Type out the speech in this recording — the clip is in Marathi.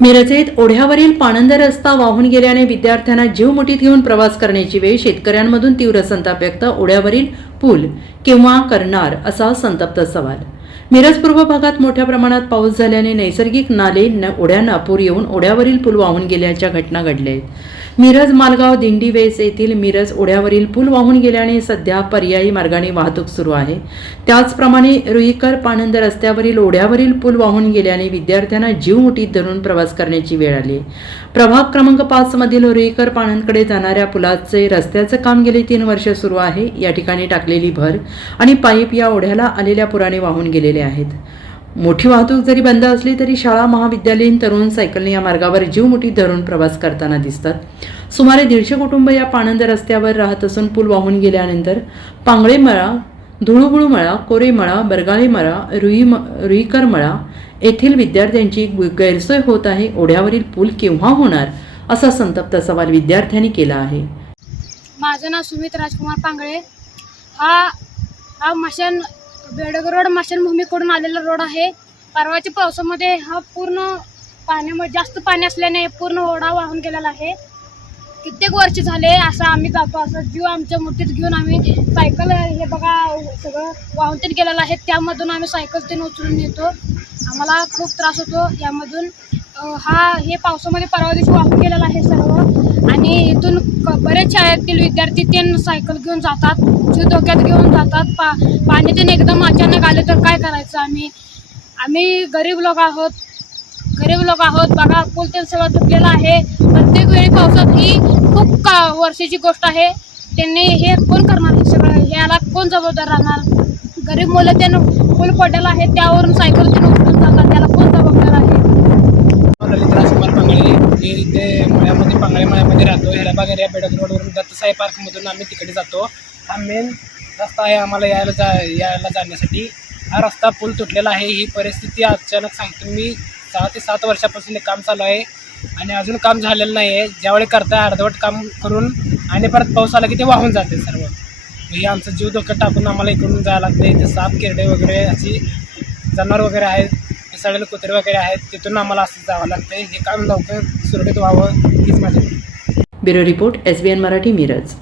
मिरजेत ओढ्यावरील पाणंद रस्ता वाहून गेल्याने विद्यार्थ्यांना जीव मुठीत घेऊन प्रवास करण्याची वेळ शेतकऱ्यांमधून तीव्र संताप व्यक्त. ओढ्यावरील पूल केव्हा करणार असा संतप्त सवाल. मिरज पूर्व भागात मोठ्या प्रमाणात पाऊस झाल्याने नैसर्गिक नाले न ओढ्यांना पूर येऊन ओढ्यावरील पूल वाहून गेल्याच्या घटना घडल्या आहेत. मिरज मालगाव दिंडी वेस येथील मिरज ओढ्यावरील पूल वाहून गेल्याने सध्या पर्यायी मार्गाने वाहतूक सुरू आहे. त्याचप्रमाणे रुईकर पाणंद रस्त्यावरील ओढ्यावरील पूल वाहून गेल्याने विद्यार्थ्यांना जीव मुठीत धरून प्रवास करण्याची वेळ आली. प्रभाग क्रमांक पाच मधील रुईकर पाणंदकडे जाणाऱ्या पुलाचे रस्त्याचं काम गेले तीन वर्ष सुरू आहे. या ठिकाणी टाकलेली भर आणि पाईप या ओढ्याला आलेल्या पुराने वाहून गेलेले आहेत. मोठी वाहतूक जरी बंद असली तरी शाळा महाविद्यालयीन तरुण सायकलने या मार्गावर जीव मुठीत धरून प्रवास करताना दिसतात. सुमारे दीडशे कुटुंब या पाणंद रस्त्यावर राहत असून पूल वाहून गेल्यानंतर पांगळेमळा धुळुबुळूमळा कोरेमळा बरगाळेमळा रुई रुईकरमळा येथील विद्यार्थ्यांची गैरसोय होत आहे. ओढ्यावरील पूल केव्हा होणार असा संतप्त सवाल विद्यार्थ्यांनी केला आहे. माझं नाव सुमित राजकुमार पांगळे. हा हा मशान बेडग रोड मशानभूमीकडून आलेला रोड आहे. परवाच्या पावसामध्ये हा पूर्ण पाण्यामध्ये म्हणजे जास्त पाणी असल्याने पूर्ण ओढा वाहून गेलेला आहे. कित्येक वर्ष झाले असं आम्ही जातो असं जीव आमच्या मुठीत घेऊन आम्ही सायकल हे बघा सगळं वाहून तेन गेलेलं आहे. त्यामधून आम्ही सायकल तेन उचलून येतो आम्हाला खूप त्रास होतो. यामधून हा हे पावसामध्ये परवा दिवशी वाहून गेलेला आहे सर्व. बरेच शाळेतील विद्यार्थी ते सायकल घेऊन जातात जीव धोक्यात घेऊन जातात पा पाणी ते एकदम अचानक आले तर काय करायचं आम्ही? आम्ही गरीब लोक आहोत गरीब लोक आहोत. बघा पूल ते सगळं तुटलेलं आहे. प्रत्येक वेळी पावसात ही खूप का वर्षाची गोष्ट आहे. त्यांनी हे कोण करणार सगळं? याला कोण जबाबदार राहणार? गरीब मुलं त्यानं पूल पडलेला आहे त्यावरून सायकल ते उचलून जातात. त्याला कोण जबाबदार आहे? ललित पांगळे मळ्यामध्ये राहतो हेराबाग एरिया बेडक रोडवरून दत्तसाई पार्कमधून आम्ही तिकडे जातो. हा मेन रस्ता आहे आम्हाला यायला जा यायला जाण्यासाठी. हा रस्ता पूल तुटलेला आहे ही परिस्थिती अचानक सांगतो मी. सहा ते सात वर्षापासून हे काम चालू आहे आणि अजून काम झालेलं नाही आहे. ज्यावेळी करता अर्धवट काम करून आणि परत पाऊस आला की ते वाहून जाते सर्व. हे आमचं जीव धोक्यात टाकून आम्हाला इकडून जायला लागते इथे साप किरडे वगैरे अशी जनावर वगैरे आहेत. पिसाळलेले कुत्रे वगैरे आहेत तिथून आम्हाला असं जावं लागतं हे काम लवकर सुरळीत व्हावं हीच माझी bureau report S B N Marathi Miraj.